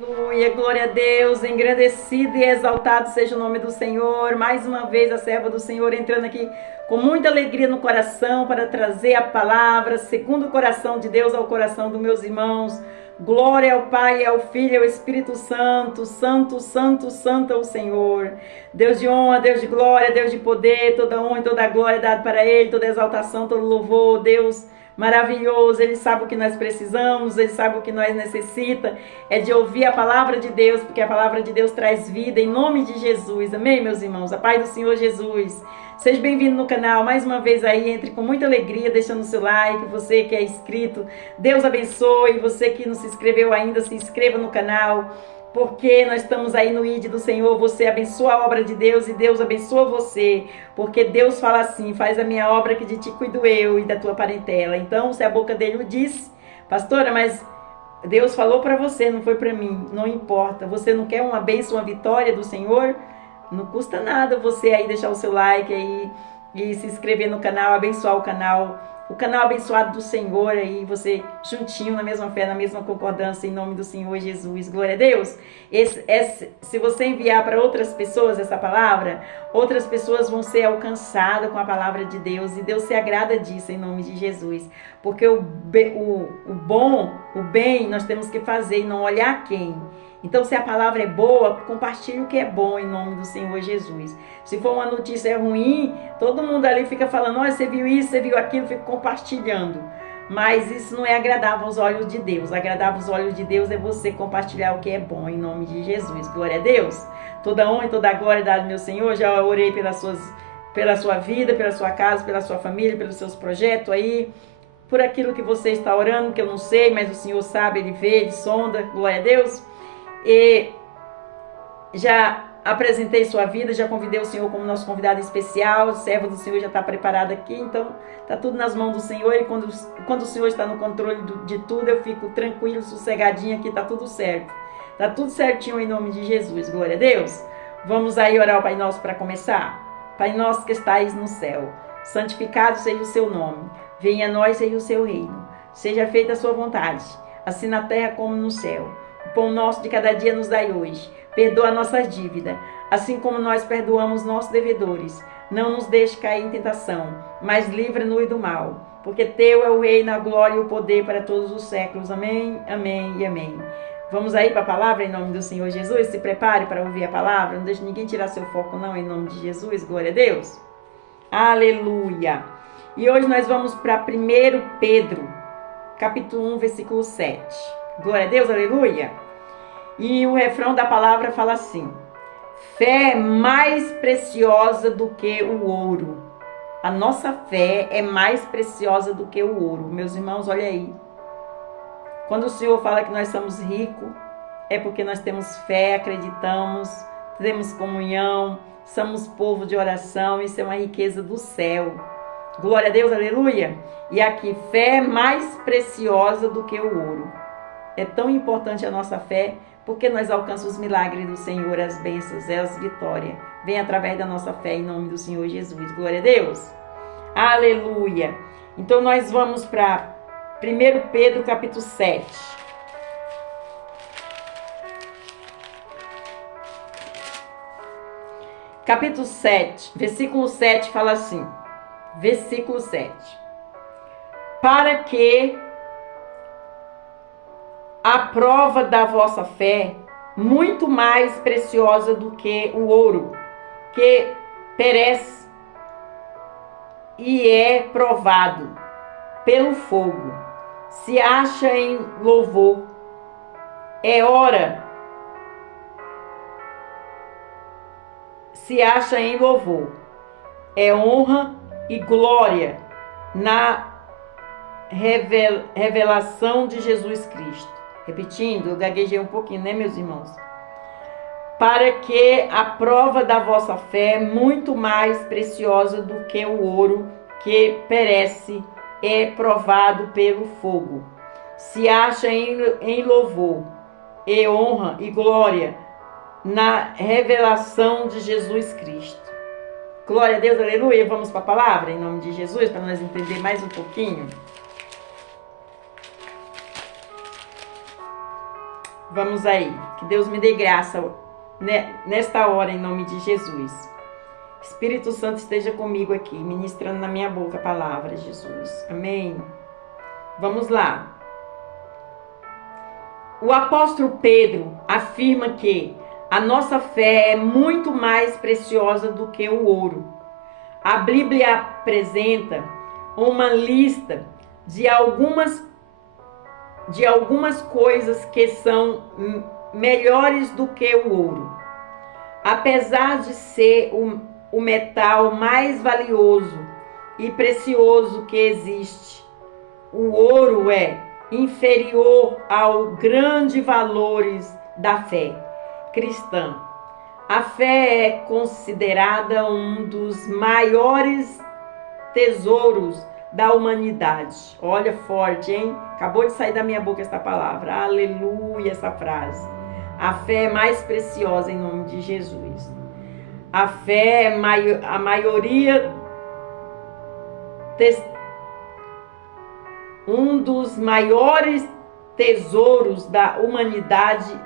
Aleluia, glória a Deus, engrandecido e exaltado seja o nome do Senhor. Mais uma vez a serva do Senhor entrando aqui com muita alegria no coração para trazer a palavra, segundo o coração de Deus ao coração dos meus irmãos. Glória ao Pai, ao Filho e ao Espírito Santo, santo, santo, santo é o Senhor. Deus de honra, Deus de glória, Deus de poder, toda honra e toda glória é dada para Ele, toda exaltação, todo louvor, Deus maravilhoso. Ele sabe o que nós precisamos, Ele sabe o que nós necessitamos, é de ouvir a palavra de Deus, porque a palavra de Deus traz vida, em nome de Jesus, amém, meus irmãos? A paz do Senhor Jesus. Seja bem-vindo no canal, mais uma vez aí, entre com muita alegria, deixando o seu like, você que é inscrito, Deus abençoe, você que não se inscreveu ainda, se inscreva no canal, porque nós estamos aí no ID do Senhor, você abençoa a obra de Deus e Deus abençoa você, porque Deus fala assim, faz a minha obra que de ti cuido eu e da tua parentela. Então, se a boca dele o disse, pastora, mas Deus falou para você, não foi para mim, não importa, você não quer uma bênção, uma vitória do Senhor? Não custa nada você aí deixar o seu like aí e se inscrever no canal, abençoar o canal abençoado do Senhor aí, você juntinho na mesma fé, na mesma concordância, em nome do Senhor Jesus, glória a Deus. Se você enviar para outras pessoas essa palavra, outras pessoas vão ser alcançadas com a palavra de Deus e Deus se agrada disso em nome de Jesus, porque o bem nós temos que fazer e não olhar quem. Então, se a palavra é boa, compartilhe o que é bom em nome do Senhor Jesus. Se for uma notícia ruim, todo mundo ali fica falando, olha, você viu isso, você viu aquilo, fica compartilhando. Mas isso não é agradável aos olhos de Deus. Agradável aos olhos de Deus é você compartilhar o que é bom em nome de Jesus. Glória a Deus. Toda honra e toda glória dada ao meu Senhor. Já orei pela sua vida, pela sua casa, pela sua família, pelos seus projetos aí. Por aquilo que você está orando, que eu não sei, mas o Senhor sabe, Ele vê, Ele sonda. Glória a Deus. E já apresentei sua vida, já convidei o Senhor como nosso convidado especial, serva do Senhor já está preparado aqui, então está tudo nas mãos do Senhor e quando o Senhor está no controle de tudo, eu fico tranquilo, sossegadinho aqui, está tudo certo. Está tudo certinho em nome de Jesus, glória a Deus. Vamos aí orar ao Pai Nosso para começar. Pai Nosso que estais no céu, santificado seja o seu nome, venha a nós seja o seu reino, seja feita a sua vontade, assim na terra como no céu. O pão nosso de cada dia nos dai hoje. Perdoa a nossa dívida, assim como nós perdoamos nossos devedores. Não nos deixe cair em tentação, mas livra-nos do mal. Porque teu é o reino, a glória e o poder para todos os séculos. Amém, amém e amém. Vamos aí para a palavra em nome do Senhor Jesus? Se prepare para ouvir a palavra. Não deixe ninguém tirar seu foco não, em nome de Jesus. Glória a Deus. Aleluia. E hoje nós vamos para 1 Pedro, capítulo 1, versículo 7. Glória a Deus, aleluia. E o refrão da palavra fala assim: fé é mais preciosa do que o ouro. A nossa fé é mais preciosa do que o ouro. Meus irmãos, olha aí. Quando o Senhor fala que nós somos ricos, é porque nós temos fé, acreditamos, temos comunhão, somos povo de oração, isso é uma riqueza do céu. Glória a Deus, aleluia. E aqui, fé é mais preciosa do que o ouro. É tão importante a nossa fé, porque nós alcançamos os milagres do Senhor, as bênçãos, as vitórias. Vem através da nossa fé, em nome do Senhor Jesus. Glória a Deus. Aleluia. Então, nós vamos para 1 Pedro, capítulo 7. Capítulo 7, versículo 7, fala assim. Versículo 7. Para que a prova da vossa fé, muito mais preciosa do que o ouro, que perece e é provado pelo fogo, se acha em louvor, se acha em louvor, é honra e glória na revelação de Jesus Cristo. Repetindo, eu gaguejei um pouquinho, né, meus irmãos? Para que a prova da vossa fé é muito mais preciosa do que o ouro que perece, é provado pelo fogo. Se acha em louvor, e honra e glória na revelação de Jesus Cristo. Glória a Deus, aleluia. Vamos para a palavra, em nome de Jesus, para nós entender mais um pouquinho. Vamos aí. Que Deus me dê graça nesta hora, em nome de Jesus. Espírito Santo esteja comigo aqui, ministrando na minha boca a palavra, Jesus. Amém. Vamos lá. O apóstolo Pedro afirma que a nossa fé é muito mais preciosa do que o ouro. A Bíblia apresenta uma lista de algumas coisas que são melhores do que o ouro. Apesar de ser o metal mais valioso e precioso que existe, o ouro é inferior aos grandes valores da fé cristã. A fé é considerada um dos maiores tesouros da humanidade. Olha, forte, hein? Acabou de sair da minha boca essa palavra. Aleluia, essa frase. A fé é mais preciosa em nome de Jesus. A fé é a maioria um dos maiores tesouros da humanidade.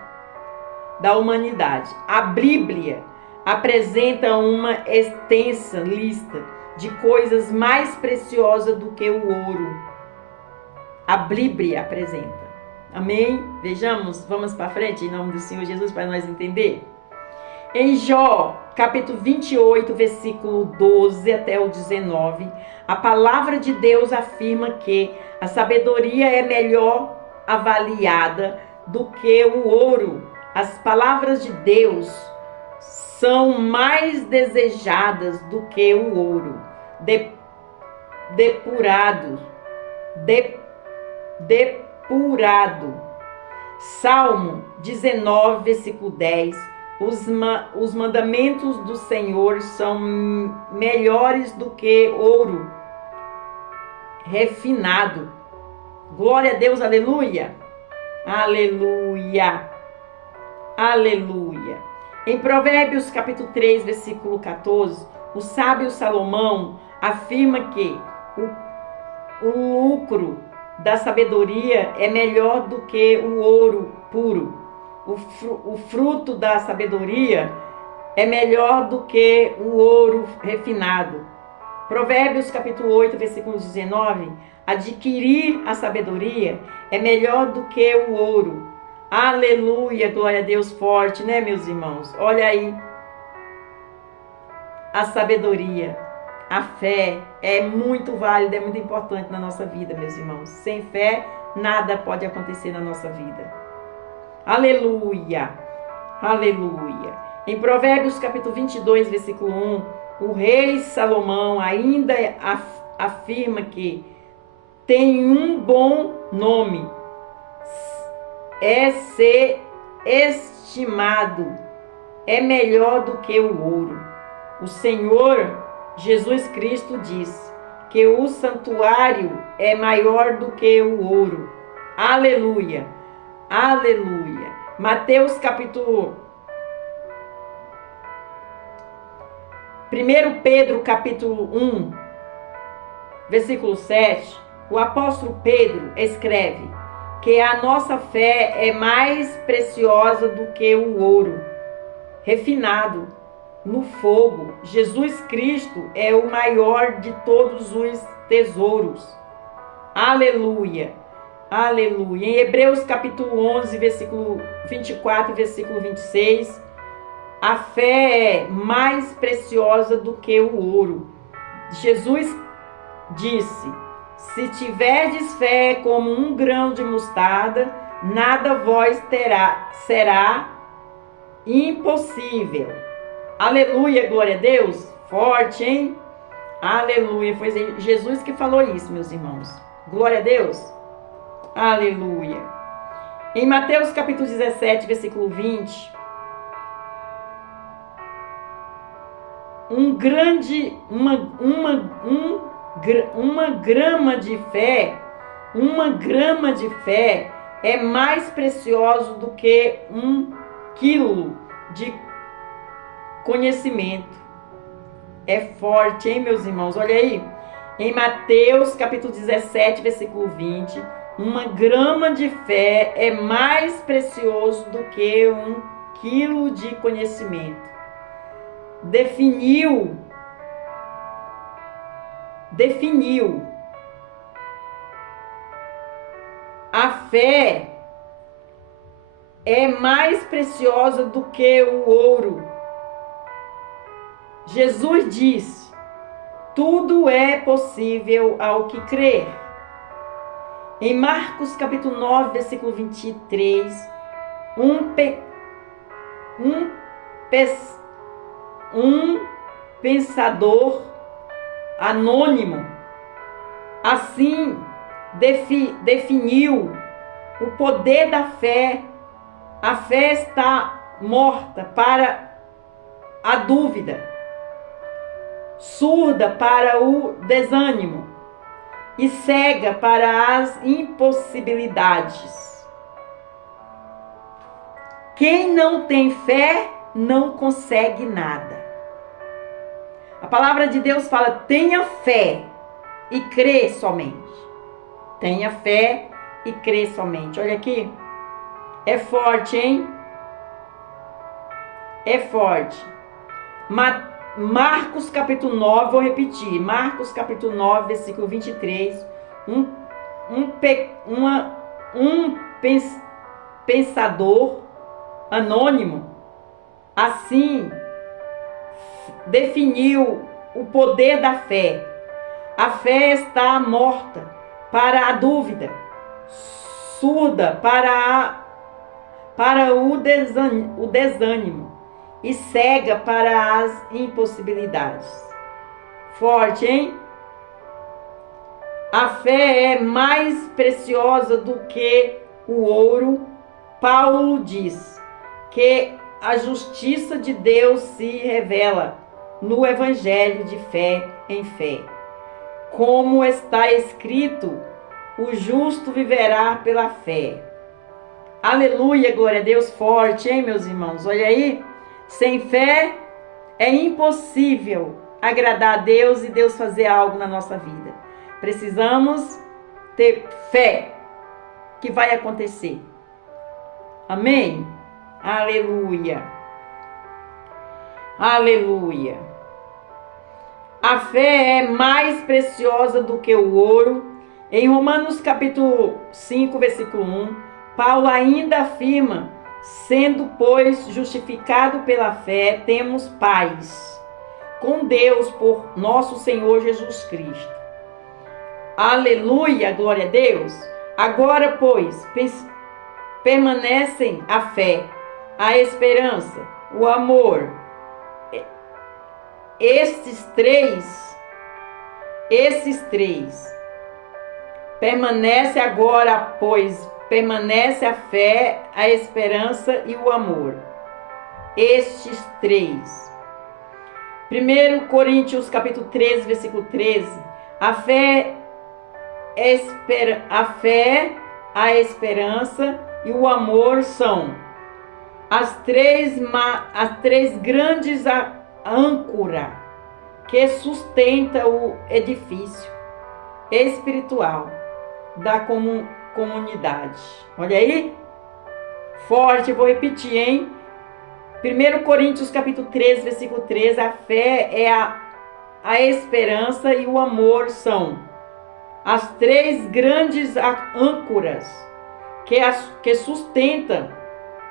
A Bíblia apresenta uma extensa lista de coisas mais preciosas do que o ouro. A Bíblia apresenta. Amém? Vejamos, vamos para frente em nome do Senhor Jesus para nós entender. Em Jó, capítulo 28, versículo 12 até o 19, a palavra de Deus afirma que a sabedoria é melhor avaliada do que o ouro. As palavras de Deus são mais desejadas do que o ouro, depurado. Salmo 19, versículo 10. Os mandamentos do Senhor são melhores do que ouro refinado. Glória a Deus, aleluia. Aleluia. Aleluia. Em Provérbios capítulo 3, versículo 14, o sábio Salomão afirma que o lucro da sabedoria é melhor do que o ouro puro. O fruto da sabedoria é melhor do que o ouro refinado. Provérbios capítulo 8, versículo 19, adquirir a sabedoria é melhor do que o ouro. Aleluia, glória a Deus, forte, né, meus irmãos? Olha aí, a sabedoria, a fé é muito válida, é muito importante na nossa vida, meus irmãos. Sem fé, nada pode acontecer na nossa vida. Aleluia, aleluia. Em Provérbios capítulo 22, versículo 1, o rei Salomão ainda afirma que tem um bom nome, é ser estimado, é melhor do que o ouro. O Senhor Jesus Cristo diz que o santuário é maior do que o ouro. Aleluia, aleluia. Mateus capítulo 1 Pedro capítulo 1, versículo 7, o apóstolo Pedro escreve que a nossa fé é mais preciosa do que o ouro refinado no fogo. Jesus Cristo é o maior de todos os tesouros. Aleluia, aleluia. Em Hebreus capítulo 11, versículo 24 e versículo 26, a fé é mais preciosa do que o ouro. Jesus disse: se tiverdes fé como um grão de mostarda, nada vos será impossível. Aleluia, glória a Deus. Forte, hein? Aleluia. Foi Jesus que falou isso, meus irmãos. Glória a Deus. Aleluia. Em Mateus capítulo 17, versículo 20, uma grama de fé é mais precioso do que 1 quilo de conhecimento. É forte, hein, meus irmãos? Olha aí. Em Mateus capítulo 17, versículo 20, uma grama de fé é mais precioso do que 1 quilo de conhecimento. Definiu. A fé é mais preciosa do que o ouro. Jesus disse: tudo é possível ao que crer. Em Marcos capítulo 9, versículo 23, um pensador anônimo assim definiu o poder da fé. A fé está morta para a dúvida, surda para o desânimo e cega para as impossibilidades. Quem não tem fé não consegue nada. A palavra de Deus fala: tenha fé e crê somente. Tenha fé e crê somente. Olha aqui. É forte, hein? É forte. Marcos capítulo 9, vou repetir. Marcos capítulo 9, versículo 23. Pensador anônimo assim definiu o poder da fé. A fé está morta para a dúvida, surda para o desânimo e cega para as impossibilidades. Forte, hein? A fé é mais preciosa do que o ouro. Paulo diz que a justiça de Deus se revela no evangelho de fé em fé. Como está escrito, o justo viverá pela fé. Aleluia, glória a Deus, forte, hein, meus irmãos? Olha aí, sem fé é impossível agradar a Deus e Deus fazer algo na nossa vida. Precisamos ter fé que vai acontecer. Amém? Aleluia. Aleluia. A fé é mais preciosa do que o ouro. Em Romanos capítulo 5, versículo 1, Paulo ainda afirma: sendo, pois, justificado pela fé, temos paz com Deus por nosso Senhor Jesus Cristo. Aleluia, glória a Deus. Agora, pois, permanecem a fé, a esperança, o amor. Esses três permanece agora, pois, permanece a fé, a esperança e o amor. Estes três. 1 Coríntios capítulo 13, versículo 13. A fé, a esperança e o amor são as três grandes âncoras que sustenta o edifício espiritual da comunidade. Olha aí, forte, vou repetir, hein? 1 Coríntios capítulo 13, versículo 13, a fé é a esperança e o amor são as três grandes âncoras que sustentam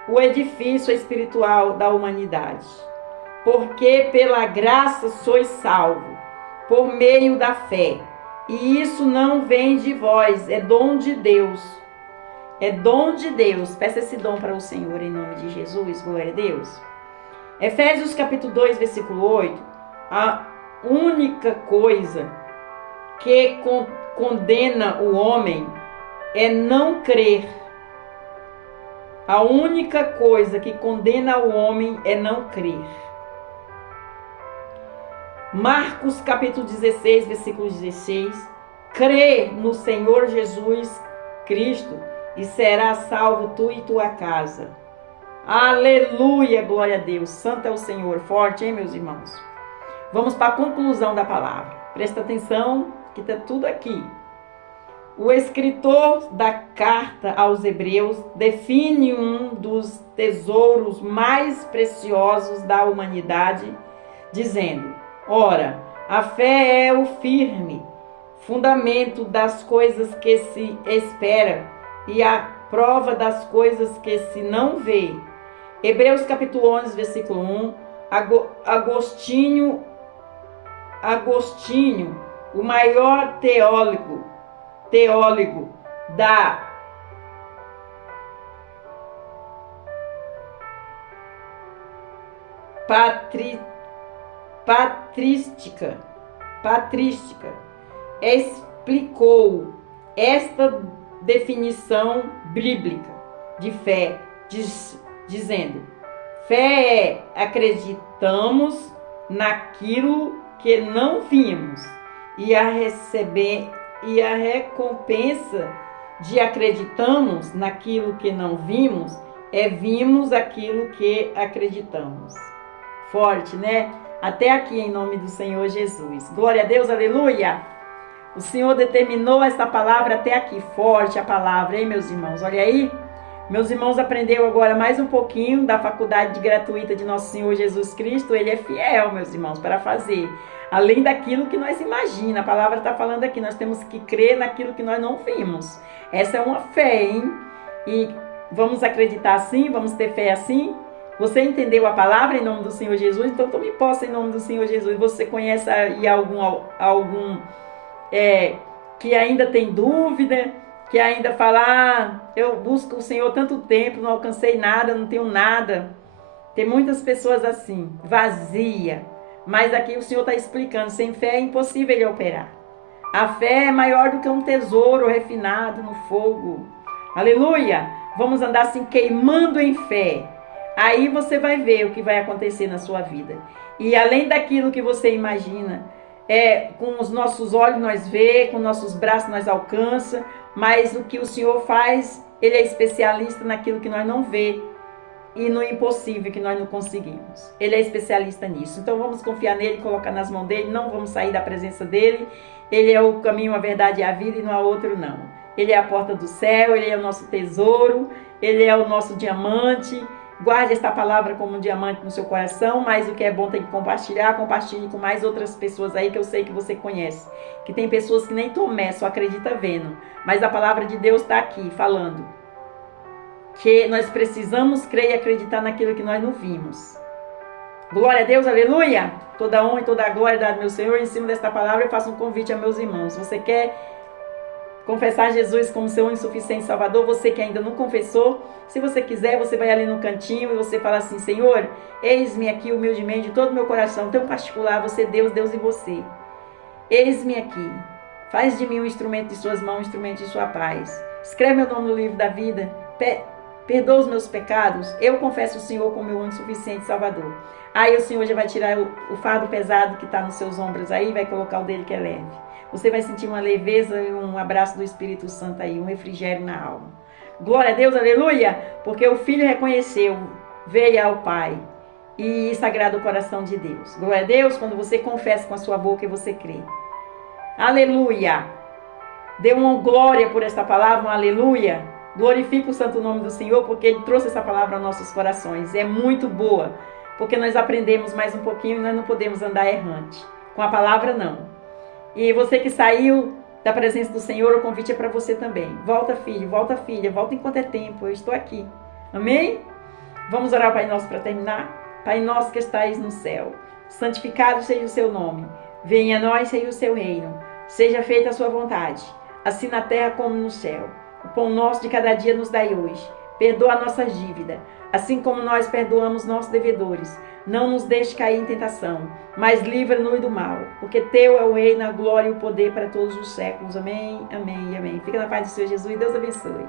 o edifício espiritual da humanidade. Porque pela graça sois salvos, por meio da fé. E isso não vem de vós, é dom de Deus. É dom de Deus. Peça esse dom para o Senhor em nome de Jesus, glória a Deus. Efésios capítulo 2, versículo 8. A única coisa que condena o homem é não crer. A única coisa que condena o homem é não crer. Marcos capítulo 16, versículo 16. Crê no Senhor Jesus Cristo e será salvo tu e tua casa. Aleluia, glória a Deus. Santo é o Senhor. Forte, hein, meus irmãos? Vamos para a conclusão da palavra. Presta atenção que está tudo aqui. O escritor da carta aos Hebreus define um dos tesouros mais preciosos da humanidade, dizendo: ora, a fé é o firme fundamento das coisas que se espera e a prova das coisas que se não vê. Hebreus capítulo 11, versículo 1. Agostinho, o maior teólogo da patrística, explicou esta definição bíblica de fé, dizendo: fé é acreditamos naquilo que não vimos, e a recompensa de acreditamos naquilo que não vimos é vimos aquilo que acreditamos. Forte, né? Até aqui, em nome do Senhor Jesus. Glória a Deus, aleluia! O Senhor determinou esta palavra até aqui. Forte a palavra, hein, meus irmãos? Olha aí. Meus irmãos aprenderam agora mais um pouquinho da faculdade gratuita de nosso Senhor Jesus Cristo. Ele é fiel, meus irmãos, para fazer. Além daquilo que nós imaginamos. A palavra está falando aqui. Nós temos que crer naquilo que nós não vimos. Essa é uma fé, hein? E vamos acreditar assim? Vamos ter fé assim? Você entendeu a palavra em nome do Senhor Jesus? Então tome posse em nome do Senhor Jesus. Você conhece aí algum que ainda tem dúvida, que ainda fala: eu busco o Senhor tanto tempo, não alcancei nada, não tenho nada. Tem muitas pessoas assim, vazia. Mas aqui o Senhor está explicando: sem fé é impossível ele operar. A fé é maior do que um tesouro refinado no fogo. Aleluia! Vamos andar assim, queimando em fé. Aí você vai ver o que vai acontecer na sua vida. E além daquilo que você imagina, com os nossos olhos nós vê, com nossos braços nós alcança, mas o que o Senhor faz, Ele é especialista naquilo que nós não vê e no impossível que nós não conseguimos. Ele é especialista nisso. Então vamos confiar nele, colocar nas mãos dele, não vamos sair da presença dele. Ele é o caminho, a verdade e a vida e não há outro não. Ele é a porta do céu, ele é o nosso tesouro, ele é o nosso diamante. Guarde esta palavra como um diamante no seu coração, mas o que é bom tem que compartilhar. Compartilhe com mais outras pessoas aí que eu sei que você conhece. Que tem pessoas que nem Tomé, só acredita vendo. Mas a palavra de Deus está aqui falando que nós precisamos crer e acreditar naquilo que nós não vimos. Glória a Deus, aleluia! Toda honra e toda a glória dada ao meu Senhor. Em cima desta palavra eu faço um convite a meus irmãos. Você quer confessar Jesus como seu único e suficiente Salvador? Você que ainda não confessou, se você quiser, você vai ali no cantinho e você fala assim: Senhor, eis-me aqui humildemente de todo o meu coração, tão particular, você Deus, Deus em você. Eis-me aqui, faz de mim um instrumento de suas mãos, um instrumento de sua paz. Escreve meu nome no livro da vida, perdoa os meus pecados, eu confesso o Senhor como meu único e suficiente Salvador. Aí o Senhor já vai tirar o fardo pesado que está nos seus ombros aí, vai colocar o dele que é leve. Você vai sentir uma leveza e um abraço do Espírito Santo aí, um refrigério na alma. Glória a Deus, aleluia! Porque o Filho reconheceu, veio ao Pai e sagrado o coração de Deus. Glória a Deus, quando você confessa com a sua boca e você crê. Aleluia! Dê uma glória por esta palavra, um aleluia! Glorifique o santo nome do Senhor, porque Ele trouxe essa palavra aos nossos corações. É muito boa, porque nós aprendemos mais um pouquinho e nós não podemos andar errante. Com a palavra, não. E você que saiu da presença do Senhor, o convite é para você também. Volta, filho, volta, filha, volta enquanto é tempo, eu estou aqui. Amém? Vamos orar, Pai Nosso, para terminar? Pai Nosso que estais no céu, santificado seja o seu nome. Venha a nós, seja o seu reino. Seja feita a sua vontade, assim na terra como no céu. O pão nosso de cada dia nos dai hoje. Perdoa a nossa dívida, assim como nós perdoamos nossos devedores. Não nos deixe cair em tentação, mas livra-nos do mal, porque teu é o reino, a glória e o poder para todos os séculos. Amém, amém e amém. Fica na paz do Senhor Jesus e Deus abençoe.